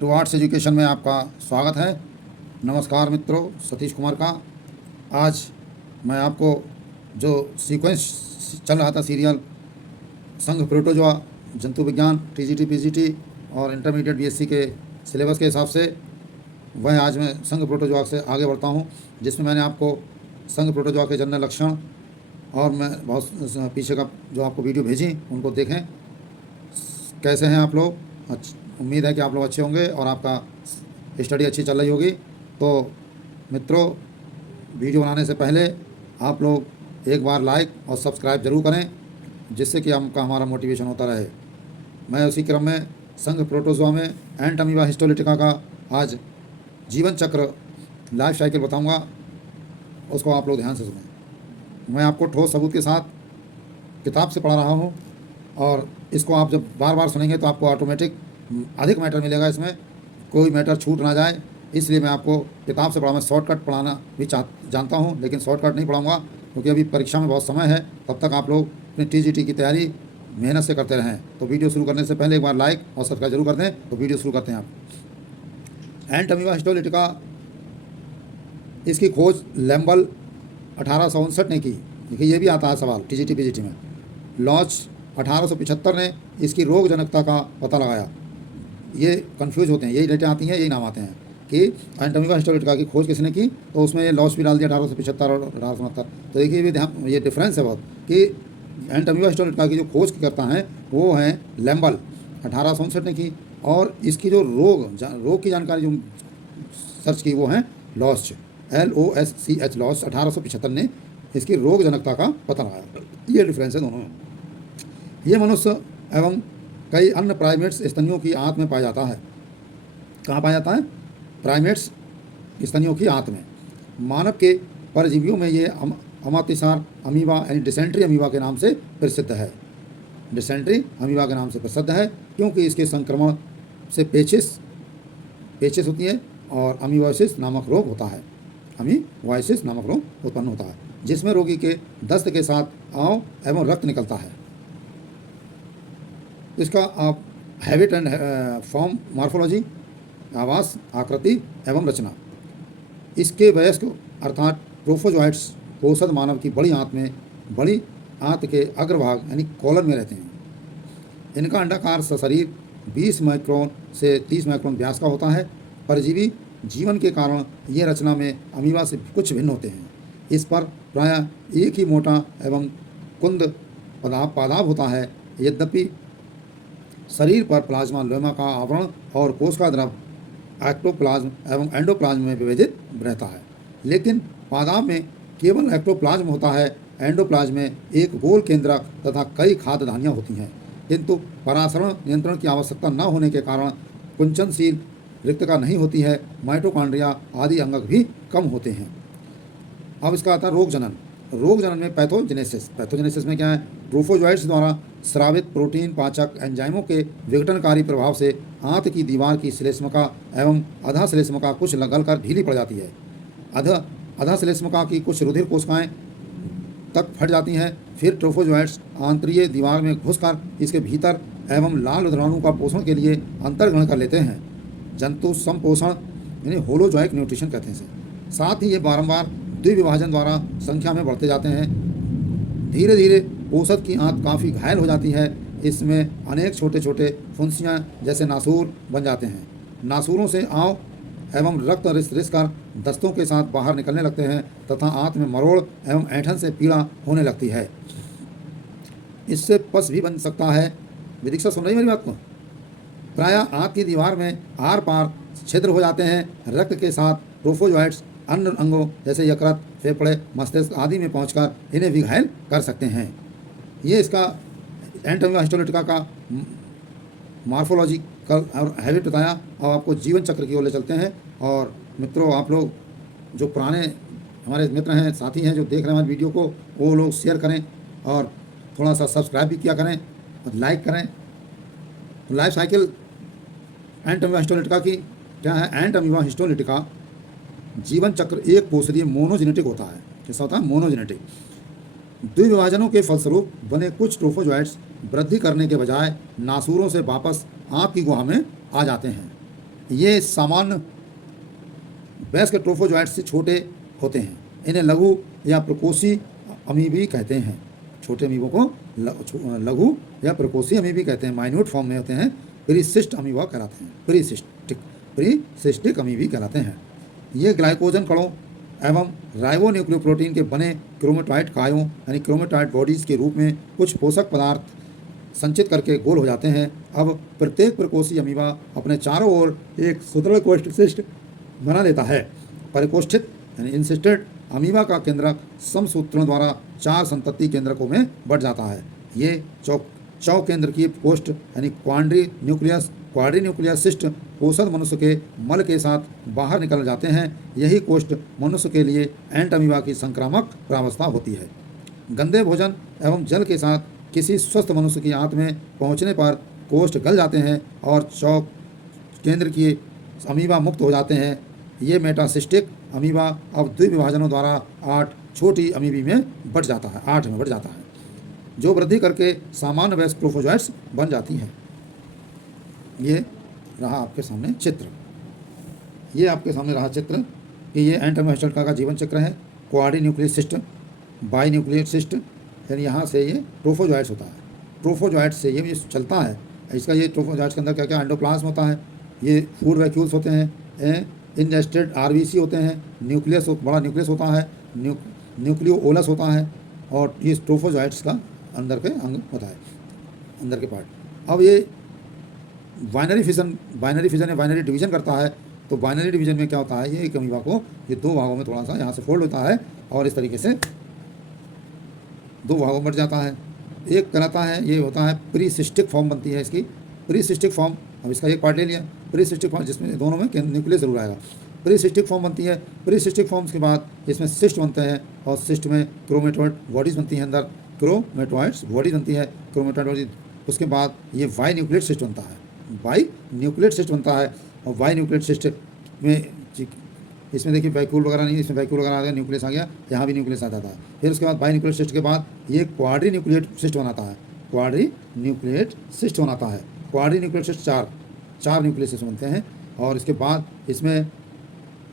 To arts education में आपका स्वागत है। नमस्कार मित्रों, सतीश कुमार का। आज मैं आपको जो सीक्वेंस चल रहा था सीरियल संघ प्रोटोजोआ जंतु विज्ञान टीजीटी पीजीटी और इंटरमीडिएट बीएससी के सिलेबस के हिसाब से, वह आज मैं संघ प्रोटोजोआ से आगे बढ़ता हूं, जिसमें मैंने आपको संघ प्रोटोजोआ के जन्य लक्षण और मैं बहुत पीछे का जो आपको वीडियो भेजी उनको देखें। कैसे हैं आप लोग? उम्मीद है कि आप लोग अच्छे होंगे और आपका स्टडी अच्छी चल रही होगी। तो मित्रों, वीडियो बनाने से पहले आप लोग एक बार लाइक और सब्सक्राइब जरूर करें, जिससे कि हमारा मोटिवेशन होता रहे। मैं उसी क्रम में संघ प्रोटोजोआ में एंट अमीबा हिस्टोलिटिका का आज जीवन चक्र लाइफ साइकिल बताऊंगा, उसको आप लोग ध्यान से सुनें। मैं आपको ठोस सबूत के साथ किताब से पढ़ा रहा हूं, और इसको आप जब बार बार सुनेंगे तो आपको ऑटोमेटिक अधिक मैटर मिलेगा, इसमें कोई मैटर छूट ना जाए। इसलिए मैं आपको किताब से पढ़ा, मैं शॉर्टकट पढ़ाना भी जानता हूँ, लेकिन शॉर्टकट नहीं पढ़ाऊँगा क्योंकि अभी परीक्षा में बहुत समय है। तब तक आप लोग अपनी टीजीटी की तैयारी मेहनत से करते रहें। तो वीडियो शुरू करने से पहले एक बार लाइक और सब्सक्राइब जरूर कर दें। तो वीडियो शुरू करते हैं आप। एंट अमीबा हिस्टोलिटिका, इसकी खोज लैम्बल 1859 ने की। देखिए, ये भी आता है सवाल टीजीटी पीजीटी में। लॉच 1875 ने इसकी रोग जनकता का पता लगाया। ये कंफ्यूज होते हैं, यही डेटें आती हैं, यही नाम आते हैं कि एंट अमीबा हिस्टोलिटिका की खोज किसने की। तो उसमें ये लॉस भी डाल दिया 1875 और 1869। तो देखिए, ये भी ध्यान, ये डिफरेंस है बहुत कि एंट अमीबा हिस्टोलिटिका की जो खोज करता है वो है लैम्बल, 1859 ने की। और इसकी जो रोग की जानकारी जो सर्च की वो है लॉस, LOSCH, लॉस 1875 ने इसकी रोग जनकता का पता लगाया। ये डिफरेंस है दोनों में। ये मनुष्य एवं कई अन्य प्राइमेट्स स्तनियों की आंत में पाया जाता है। कहाँ पाया जाता है? प्राइमेट्स स्तनियों की आंत में। मानव के परजीवियों में ये अमातिसार अमीबा यानी डिसेंट्री अमीबा के नाम से प्रसिद्ध है। डिसेंट्री अमीबा के नाम से प्रसिद्ध है क्योंकि इसके संक्रमण से पेचिस होती है और अमीबोसिस नामक रोग होता है। अमीबोसिस नामक रोग उत्पन्न होता है, जिसमें रोगी के दस्त के साथ आंव एवं रक्त निकलता है। इसका आप हैबिट एंड फॉर्म, मॉर्फोलॉजी, आवास, आकृति एवं रचना। इसके वयस्क अर्थात प्रोफोजोइट्स पोषद मानव की बड़ी आंत के अग्रभाग यानी कॉलर में रहते हैं। इनका अंडाकार शरीर 20 माइक्रोन से 30 माइक्रोन व्यास का होता है। परजीवी जीवन के कारण ये रचना में अमीबा से कुछ भिन्न होते हैं। इस पर प्रायः एक ही मोटा एवं कुंद पादाब होता है। यद्यपि शरीर पर प्लाज्मा लोमा का आवरण और कोशिका द्रव एक्टोप्लाज्म एवं एंडोप्लाज्म में विभाजित रहता है, लेकिन पादाब में केवल एक्टोप्लाज्म होता है। एंडोप्लाज्म में एक गोल केंद्रक तथा कई खाद्य धानियाँ होती हैं, किंतु परासरण नियंत्रण की आवश्यकता न होने के कारण कुंचनशील रिक्तता नहीं होती है। माइटोकॉन्ड्रिया आदि अंगक भी कम होते हैं। अब इसका आता है रोग जनन। रोग जनन में पैथोजेनेसिस में क्या है? प्रोफोजोइट्स द्वारा स्रावित प्रोटीन पाचक एंजाइमों के विघटनकारी प्रभाव से आंत की दीवार की श्लेष्मका एवं अधा श्लेष्मका कुछ गलकर ढीली पड़ जाती है। अधा श्लेष्मका की कुछ रुधिर कोशिकाएं तक फट जाती हैं। फिर ट्रोफोजोइट्स आंतरीय दीवार में घुसकर इसके भीतर एवं लाल उद्राणु का पोषण के लिए अंतर्ग्रहण कर लेते हैं। जंतु संपोषण यानी होलोजॉइक न्यूट्रिशन कहते हैं इसे। साथ ही ये बारंबार द्विविभाजन द्वारा संख्या में बढ़ते जाते हैं। धीरे धीरे पोषद की आंत काफ़ी घायल हो जाती है। इसमें अनेक छोटे छोटे फुंसियाँ जैसे नासूर बन जाते हैं। नासूरों से आंव एवं रक्त रिस कर दस्तों के साथ बाहर निकलने लगते हैं तथा आंत में मरोड़ एवं ऐंठन से पीड़ा होने लगती है। इससे पस भी बन सकता है। विदीक्षा सुन रही मेरी बात को? प्रायः आंत की दीवार में आर पार छिद्र हो जाते हैं। रक्त के साथ प्रोफोजोइट्स अन्य अंगों जैसे यकृत, फेफड़े, मस्तिष्क आदि में पहुंचकर इन्हें भी घायल कर सकते हैं। ये इसका एंट अमीबा हिस्टोलिटिका का मॉर्फोलॉजिकल और हैबिट बताया। और आपको जीवन चक्र की ओर ले चलते हैं। और मित्रों, आप लोग जो पुराने हमारे मित्र हैं, साथी हैं, जो देख रहे हैं हमारे वीडियो को, वो लोग शेयर करें और थोड़ा सा सब्सक्राइब भी किया करें और लाइक करें। तो लाइफ साइकिल एंट अमीबा हिस्टोलिटिका की क्या है? एंट अमीबा हिस्टोलिटिका जीवन चक्र एक कोशिकीय मोनोजेनेटिक होता है। कैसा होता है? मोनोजेनेटिक। द्विविभाजनों के फलस्वरूप बने कुछ ट्रोफोजोइट्स वृद्धि करने के बजाय नासूरों से वापस आंत की गुहा में आ जाते हैं। ये सामान्य वयस्क ट्रोफोजोइट्स से छोटे होते हैं। इन्हें लघु या प्रकोष्ठी अमीबी कहते हैं। छोटे अमीबों को लघु या प्रकोष्ठी अमीबी कहते हैं। माइन्यूट फॉर्म में होते हैं। प्रीसिस्ट अमीबा कहलाते हैं। प्रीसिस्टिक अमीबी कहलाते हैं। ये ग्लाइकोजन कणों एवं राइबोन्यूक्लियोप्रोटीन के बने क्रोमेटोइड कायों यानी क्रोमेटोइड बॉडीज़ के रूप में कुछ पोषक पदार्थ संचित करके गोल हो जाते हैं। अब प्रत्येक प्रकोष्ठी अमीबा अपने चारों ओर एक सुदृढ़ कोष्ठशिष्ट बना लेता है। परिकोष्ठित यानी इंसिस्टेड अमीबा का केंद्रक समसूत्रों द्वारा 4 संतति केंद्रकों में बढ़ जाता है। ये चौकेंद्रकीय कोष्ठ यानी क्वाड्रीन्यूक्लियस सिस्ट पोषक मनुष्य के मल के साथ बाहर निकल जाते हैं। यही कोष्ठ मनुष्य के लिए एंट अमीबा की संक्रामक प्रावस्था होती है। गंदे भोजन एवं जल के साथ किसी स्वस्थ मनुष्य की आंत में पहुंचने पर कोष्ठ गल जाते हैं और चौक केंद्र की अमीबा मुक्त हो जाते हैं। ये मेटासिस्टिक अमीबा अब द्विविभाजनों द्वारा 8 छोटी अमीबी में बढ़ जाता है 8 में बढ़ जाता है, जो वृद्धि करके सामान्य वयस्क ट्रोफोजोइट्स बन जाती हैं। ये रहा आपके सामने चित्र। ये आपके सामने रहा चित्र कि ये एंट अमीबा हिस्टोल्का का जीवन चक्र है। क्वाड्रीन्यूक्लियस सिस्ट, बाईन्यूक्लियस सिस्ट, यानी यहाँ से ये ट्रोफोजोइट्स होता है। ट्रोफोजोइट्स से ये चलता है। इसका ये ट्रोफोजोइट्स के अंदर क्या क्या एंडोप्लाज्म होता है। ये फूड वैक्यूल्स होते हैं, इनजेस्टेड आरबीसी होते हैं, न्यूक्लियस बड़ा न्यूक्लियस होता है, न्यूक्लियोलस होता है, और ये ट्रोफोजोइट्स का अंदर के अंग होता है, अंदर के पार्ट। अब ये बाइनरी फिजन या बाइनरी डिवीजन करता है। तो बाइनरी डिवीजन में क्या होता है, ये एक अमीबा को ये 2 भागों में थोड़ा सा यहाँ से फोल्ड होता है और इस तरीके से 2 भागों में बढ़ जाता है। एक कहलाता है, ये होता है प्रीसिस्टिक फॉर्म बनती है इसकी, प्रीसिस्टिक फॉर्म। अब इसका एक पार्ट ले लिया, प्रीसिस्टिक फॉर्म, जिसमें दोनों में न्यूक्लियस जरूर आएगा। प्रीसिस्टिक फॉर्म बनती है। प्रीसिस्टिक फॉर्म्स के बाद इसमें सिस्ट बनते हैं और सिस्ट में क्रोमेटोइड बॉडीज़ बनती हैं, अंदर क्रोमेटोइड्स बॉडीज बनती है, क्रोमेटोइड बॉडीज। उसके बाद ये वाई न्यूक्लियेट सिस्ट बनता है, वाई न्यूक्लियेट सिस्ट बनता है। और वाई न्यूक्लियेट सिस्ट में इसमें देखिए वैक्यूल वगैरह नहीं, इसमें वैक्यूल वगैरह आ गया, न्यूक्लियस आ गया, यहाँ भी न्यूक्लियस आ जाता है। फिर उसके बाद बाई न्यूक्लियेट सिस्ट के बाद ये क्वाड्री न्यूक्लियेट सिस्ट बनाता है, क्वाड्री न्यूक्लियेट सिस्ट बनाता है। Quadri nucleate cyst 4 nucleus cyst बनते हैं। और इसके बाद इसमें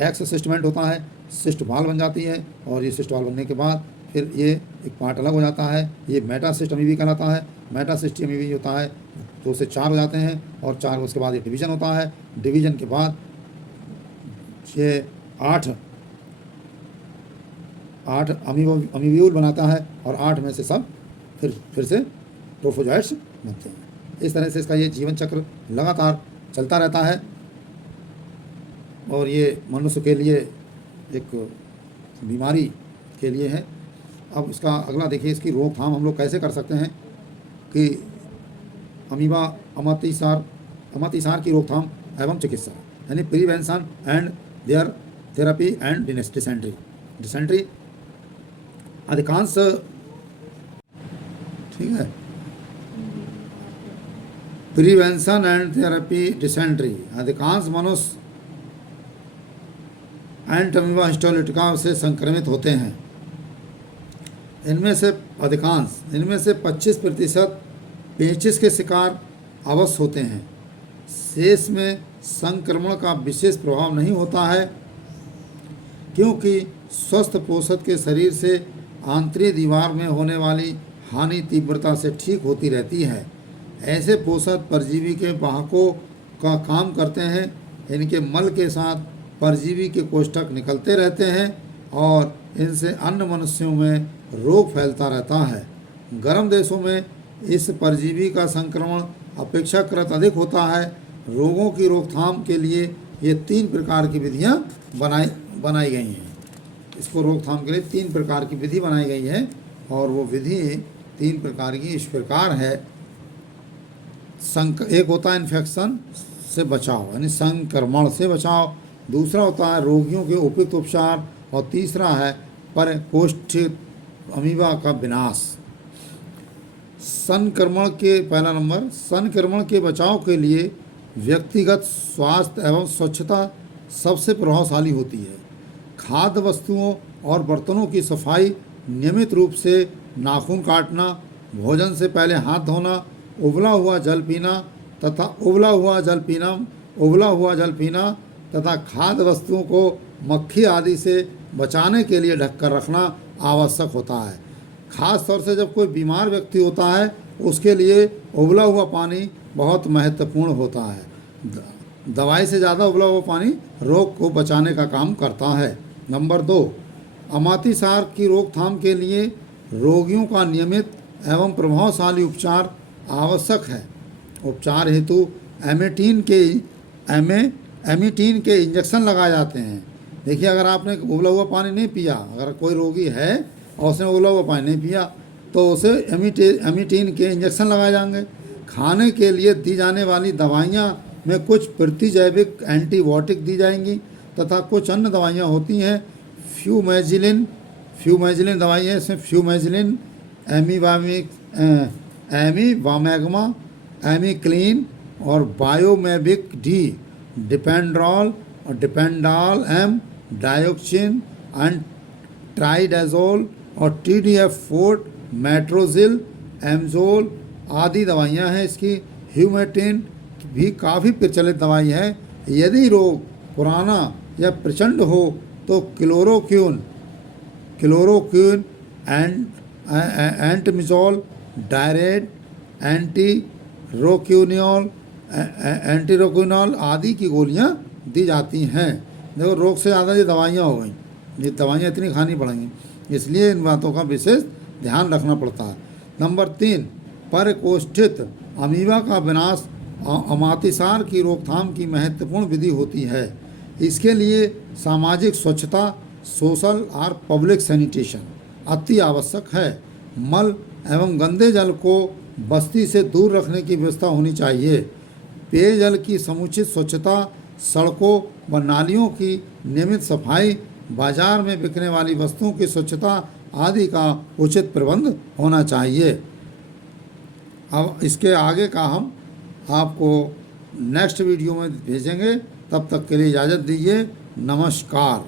एक्स सिस्टमेंट होता है, सिस्ट बाल बन जाती है। और ये सिस्ट बाल बनने के बाद फिर ये एक पार्ट अलग हो जाता है, ये मेटासिस्ट अमीबी कहलाता है। मेटासिस्ट अमीबी होता है 2 से 4 हो जाते हैं, और 4 उसके बाद ये डिवीज़न होता है। डिवीज़न के बाद ये 8 अमीब्यूल बनाता है, और 8 में से सब फिर से ट्रोफोजोइट्स बनते हैं। इस तरह से इसका ये जीवन चक्र लगातार चलता रहता है। और ये मनुष्य के लिए एक बीमारी के लिए है। अब इसका अगला देखिए, इसकी रोकथाम हम लोग कैसे कर सकते हैं कि अमीबा अमतिसार की रोकथाम एवं चिकित्सा, यानी prevention and their therapy and dysentery. अधिकांश, ठीक है, प्रिवेंशन एंड थेरेपी डिसेंट्री। अधिकांश मनुष्य एंट अमीबा हिस्टोलिटिका से संक्रमित होते हैं। इनमें से 25% पेचिश के शिकार अवश्य होते हैं। शेष में संक्रमण का विशेष प्रभाव नहीं होता है, क्योंकि स्वस्थ पोषक के शरीर से आंतरिक दीवार में होने वाली हानि तीव्रता से ठीक होती रहती है। ऐसे पोषक परजीवी के वाहकों का काम करते हैं। इनके मल के साथ परजीवी के कोष्ठक निकलते रहते हैं और इनसे अन्य मनुष्यों में रोग फैलता रहता है। गर्म देशों में इस परजीवी का संक्रमण अपेक्षाकृत अधिक होता है। रोगों की रोकथाम के लिए ये 3 प्रकार की विधियां बनाई गई हैं। इसको रोकथाम के लिए 3 प्रकार की विधि बनाई गई है, और वो विधि 3 प्रकार की इस प्रकार है। एक होता है इन्फेक्शन से बचाव, यानी संक्रमण से बचाव। दूसरा होता है रोगियों के उपयुक्त उपचार, और तीसरा है परिकोष्ठित अमीबा का विनाश। संक्रमण के पहला नंबर, संक्रमण के बचाव के लिए व्यक्तिगत स्वास्थ्य एवं स्वच्छता सबसे प्रभावशाली होती है। खाद्य वस्तुओं और बर्तनों की सफाई, नियमित रूप से नाखून काटना, भोजन से पहले हाथ धोना, उबला हुआ जल पीना उबला हुआ जल पीना तथा खाद्य वस्तुओं को मक्खी आदि से बचाने के लिए ढककर रखना आवश्यक होता है। खास तौर से जब कोई बीमार व्यक्ति होता है उसके लिए उबला हुआ पानी बहुत महत्वपूर्ण होता है। दवाई से ज़्यादा उबला हुआ पानी रोग को बचाने का काम करता है। नंबर 2, अमातिसार की रोकथाम के लिए रोगियों का नियमित एवं प्रभावशाली उपचार आवश्यक है। उपचार हेतु एमीटीन के इंजेक्शन लगाए जाते हैं। देखिए, अगर आपने उबला हुआ पानी नहीं पिया, अगर कोई रोगी है और उसने उबला हुआ पानी नहीं पिया तो उसे एमीटीन के इंजेक्शन लगाए जाएंगे। खाने के लिए दी जाने वाली दवाइयाँ में कुछ प्रतिजैविक एंटीबायोटिक दी जाएंगी तथा कुछ अन्य दवाइयाँ होती हैं। फ्यूमेजिलिन दवाई है, इसमें फ्यूमेजिलिन, एमीवामेग्मा, एमीक्लीन और बायोमेबिक डी, डिपेंड्रॉल और डिपेंडाल एम, डायोक्सिन एंड ट्राइडाजोल और TDF-4, मेट्रोजिल, एमजोल आदि दवाइयाँ हैं। इसकी ह्यूमेटिन भी काफ़ी प्रचलित दवाई है। यदि रोग पुराना या प्रचंड हो तो क्लोरोक्विन एंटमिजोल, डायरेट, एंटीरोक्विनॉल आदि की गोलियां दी जाती हैं। देखो, रोग से ज़्यादा ये दवाइयाँ हो गई, ये दवाइयाँ इतनी खानी पड़ेंगी, इसलिए इन बातों का विशेष ध्यान रखना पड़ता है। नंबर 3, परिकोष्ठित अमीबा का विनाश अमातिसार की रोकथाम की महत्वपूर्ण विधि होती है। इसके लिए सामाजिक स्वच्छता, सोशल और पब्लिक सैनिटेशन अति आवश्यक है। मल एवं गंदे जल को बस्ती से दूर रखने की व्यवस्था होनी चाहिए। पेयजल की समुचित स्वच्छता, सड़कों व नालियों की नियमित सफाई, बाजार में बिकने वाली वस्तुओं की स्वच्छता आदि का उचित प्रबंध होना चाहिए। अब इसके आगे का हम आपको नेक्स्ट वीडियो में भेजेंगे। तब तक के लिए इजाज़त दीजिए। नमस्कार।